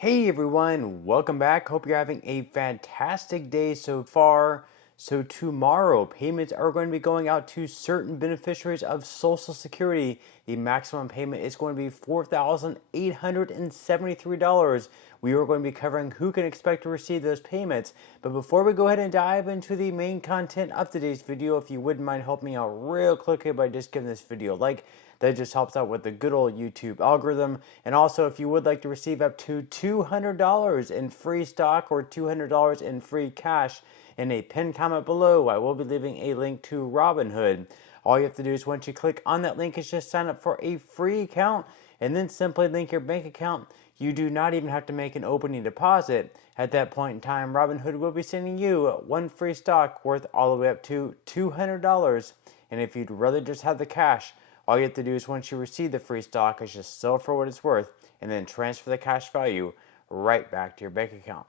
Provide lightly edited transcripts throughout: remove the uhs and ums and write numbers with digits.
Hey everyone, welcome back. Hope you're having a fantastic day so far. So tomorrow, payments are going to be going out to certain beneficiaries of Social Security. The maximum payment is going to be $4,873. We are going to be covering who can expect to receive those payments. But before we go ahead and dive into the main content of today's video, if you wouldn't mind helping me out real quickly by just giving this video a like, that just helps out with the good old YouTube algorithm. And also, if you would like to receive up to $200 in free stock or $200 in free cash, in a pinned comment below, I will be leaving a link to Robinhood. All you have to do is once you click on that link is just sign up for a free account and then simply link your bank account. You do not even have to make an opening deposit. At that point in time, Robinhood will be sending you one free stock worth all the way up to $200. And if you'd rather just have the cash, all you have to do is once you receive the free stock is just sell for what it's worth and then transfer the cash value right back to your bank account.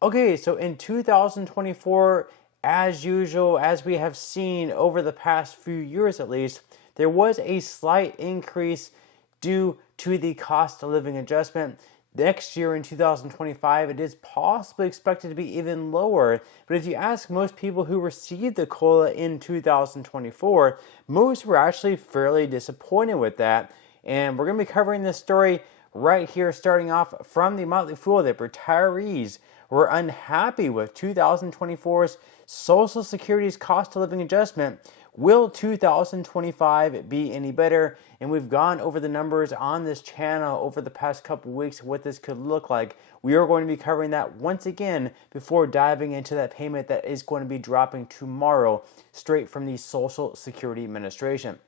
Okay, so in 2024, as usual, as we have seen over the past few years at least, there was a slight increase due to the cost of living adjustment. Next year in 2025, it is possibly expected to be even lower. But if you ask most people who received the COLA in 2024, most were actually fairly disappointed with that. And we're going to be covering this story right here, starting off from the Motley Fool that retirees were unhappy with 2024's Social Security's cost of living adjustment. Will 2025 be any better? And we've gone over the numbers on this channel over the past couple weeks, what this could look like. We are going to be covering that once again before diving into that payment that is going to be dropping tomorrow straight from the Social Security Administration.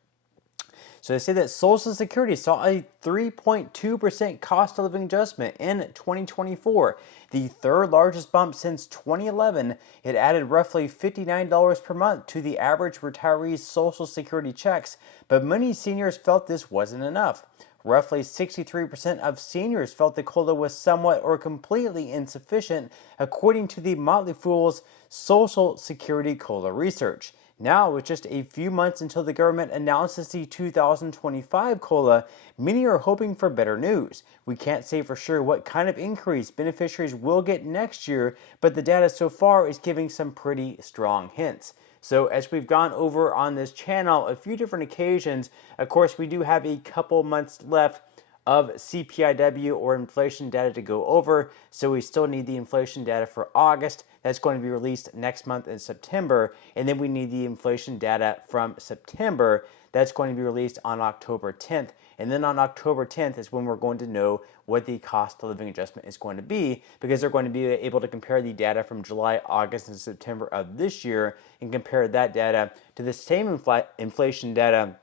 So they say that Social Security saw a 3.2% cost of living adjustment in 2024, the third largest bump since 2011. It added roughly $59 per month to the average retiree's Social Security checks, but many seniors felt this wasn't enough. Roughly 63% of seniors felt the COLA was somewhat or completely insufficient, according to the Motley Fool's Social Security COLA research. Now, with just a few months until the government announces the 2025 COLA, many are hoping for better news. We can't say for sure what kind of increase beneficiaries will get next year, but the data so far is giving some pretty strong hints. So as we've gone over on this channel a few different occasions, of course we do have a couple months left of CPIW or inflation data to go over, so we still need the inflation data for August. That's going to be released next month in September, and then we need the inflation data from September. That's going to be released on October 10th, and then on October 10th is when we're going to know what the cost of living adjustment is going to be, because they're going to be able to compare the data from July, August, and September of this year and compare that data to the same inflation data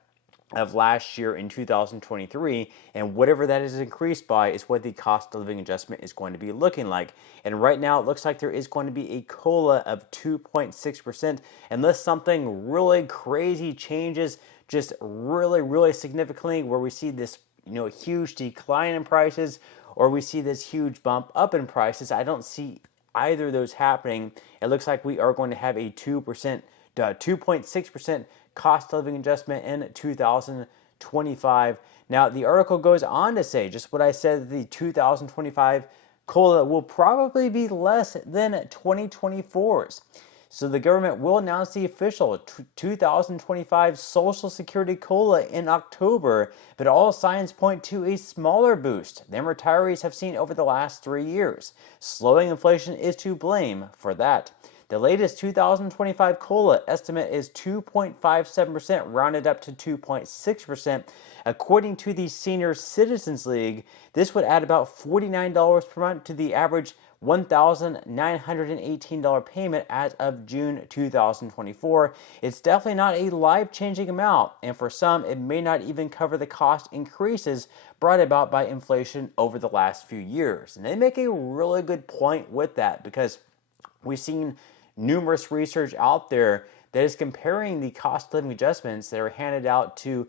of last year in 2023, and whatever that is increased by is what the cost of living adjustment is going to be looking like. And right now it looks like there is going to be a COLA of 2.6% unless something really crazy changes just really significantly, where we see this huge decline in prices or we see this huge bump up in prices. I don't see either of those happening. It looks like we are going to have a 2.6% cost of living adjustment in 2025. Now, the article goes on to say just what I said, the 2025 COLA will probably be less than 2024's. So the government will announce the official 2025 Social Security COLA in October, but all signs point to a smaller boost than retirees have seen over the last 3 years. Slowing inflation is to blame for that. The latest 2025 COLA estimate is 2.57%, rounded up to 2.6%. According to the Senior Citizens League, this would add about $49 per month to the average $1,918 payment as of June 2024. It's definitely not a life-changing amount, and for some, it may not even cover the cost increases brought about by inflation over the last few years. And they make a really good point with that, because we've seen numerous research out there that is comparing the cost of living adjustments that are handed out to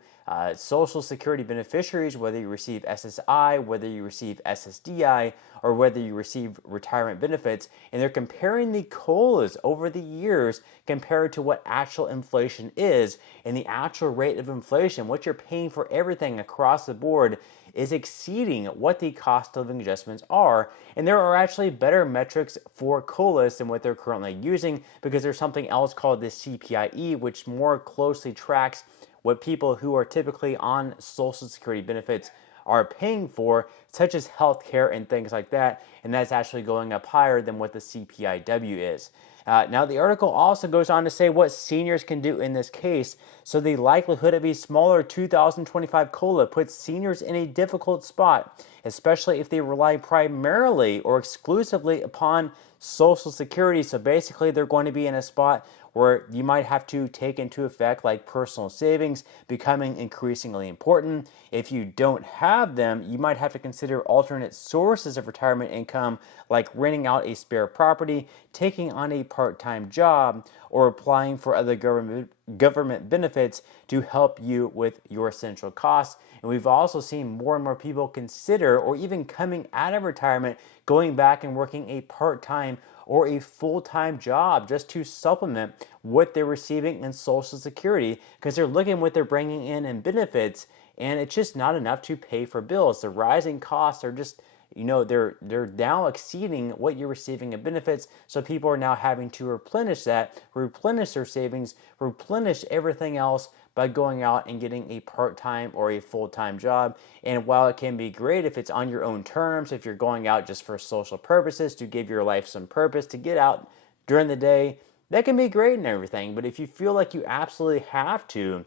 Social Security beneficiaries, whether you receive SSI, whether you receive SSDI, or whether you receive retirement benefits, and they're comparing the COLAs over the years compared to what actual inflation is, and the actual rate of inflation, what you're paying for everything across the board, is exceeding what the cost of living adjustments are. And there are actually better metrics for COLAs than what they're currently using, because there's something else called the CPIE, which more closely tracks what people who are typically on Social Security benefits are paying for, such as healthcare and things like that, and that's actually going up higher than what the CPIW is. Now, the article also goes on to say what seniors can do in this case. So the likelihood of a smaller 2025 COLA puts seniors in a difficult spot, especially if they rely primarily or exclusively upon Social Security. So basically, they're going to be in a spot where you might have to take into effect like personal savings becoming increasingly important. If you don't have them, you might have to consider alternate sources of retirement income, like renting out a spare property, taking on a part-time job, or applying for other government benefits to help you with your essential costs. And we've also seen more and more people consider, or even coming out of retirement, going back and working a part-time or a full-time job just to supplement what they're receiving in Social Security, because they're looking at what they're bringing in benefits, and it's just not enough to pay for bills. The rising costs are just, they're now exceeding what you're receiving in benefits, so people are now having to replenish that, replenish their savings, replenish everything else by going out and getting a part-time or a full-time job. And while it can be great if it's on your own terms, if you're going out just for social purposes, to give your life some purpose, to get out during the day, that can be great and everything. But if you feel like you absolutely have to,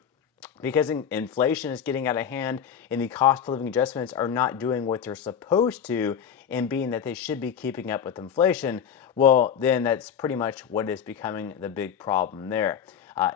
because inflation is getting out of hand and the cost of living adjustments are not doing what they're supposed to, and being that they should be keeping up with inflation, well, then that's pretty much what is becoming the big problem there.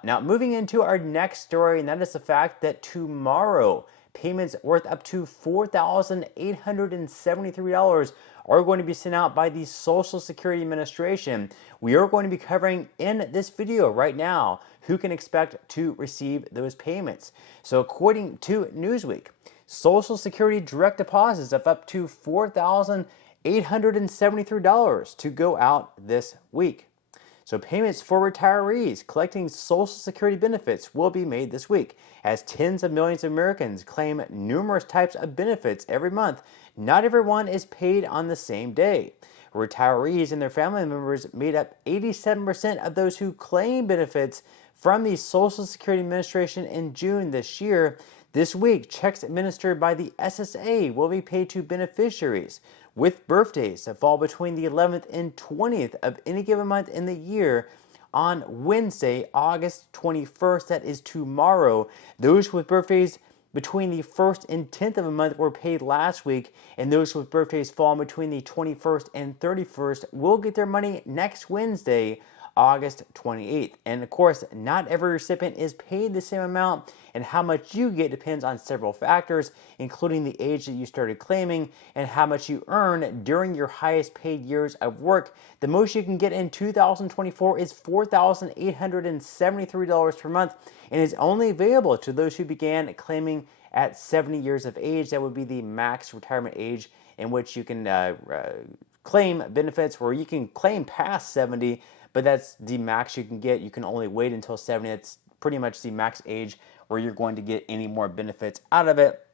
Now, moving into our next story, and that is the fact that tomorrow, payments worth up to $4,873 are going to be sent out by the Social Security Administration. We are going to be covering in this video right now who can expect to receive those payments. So according to Newsweek, Social Security direct deposits of up to $4,873 to go out this week. So payments for retirees collecting Social Security benefits will be made this week, as tens of millions of Americans claim numerous types of benefits every month. Not everyone is paid on the same day. Retirees and their family members made up 87% of those who claim benefits from the Social Security Administration in June this year. This week, checks administered by the SSA will be paid to beneficiaries with birthdays that fall between the 11th and 20th of any given month in the year on Wednesday, August 21st. That is tomorrow. Those with birthdays between the 1st and 10th of a month were paid last week, and those with birthdays falling between the 21st and 31st will get their money next Wednesday, August 28th. And of course, not every recipient is paid the same amount, and how much you get depends on several factors, including the age that you started claiming and how much you earn during your highest paid years of work. The most you can get in 2024 is $4,873 per month, and is only available to those who began claiming at 70 years of age. That would be the max retirement age in which you can claim benefits, where you can claim past 70, but that's the max you can get. You can only wait until 70. That's pretty much the max age where you're going to get any more benefits out of it.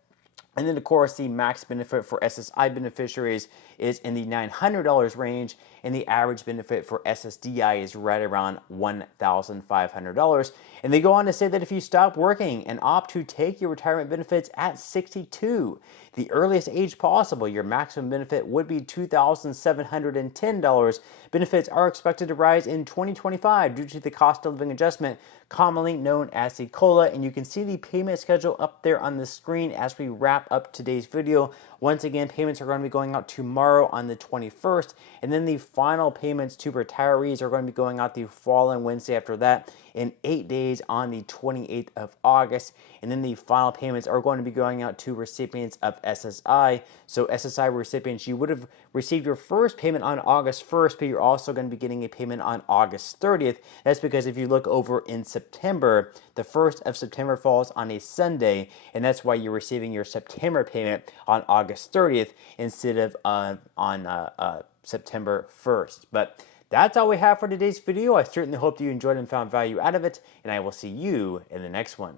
And then, of course, the max benefit for SSI beneficiaries is in the $900 range, and the average benefit for SSDI is right around $1,500. And they go on to say that if you stop working and opt to take your retirement benefits at 62, the earliest age possible, your maximum benefit would be $2,710. Benefits are expected to rise in 2025 due to the cost of living adjustment, commonly known as the COLA. And you can see the payment schedule up there on the screen as we wrap up today's video. Once again, payments are going to be going out tomorrow on the 21st, and then the final payments to retirees are going to be going out the following Wednesday after that, in 8 days on the 28th of August. And then the final payments are going to be going out to recipients of SSI. So SSI recipients, you would have received your first payment on August 1st, but you're also going to be getting a payment on August 30th. That's because if you look over in September, the 1st of September falls on a Sunday, and that's why you're receiving your September payment on August 30th instead of on September 1st. But that's all we have for today's video. I certainly hope you enjoyed and found value out of it, and I will see you in the next one.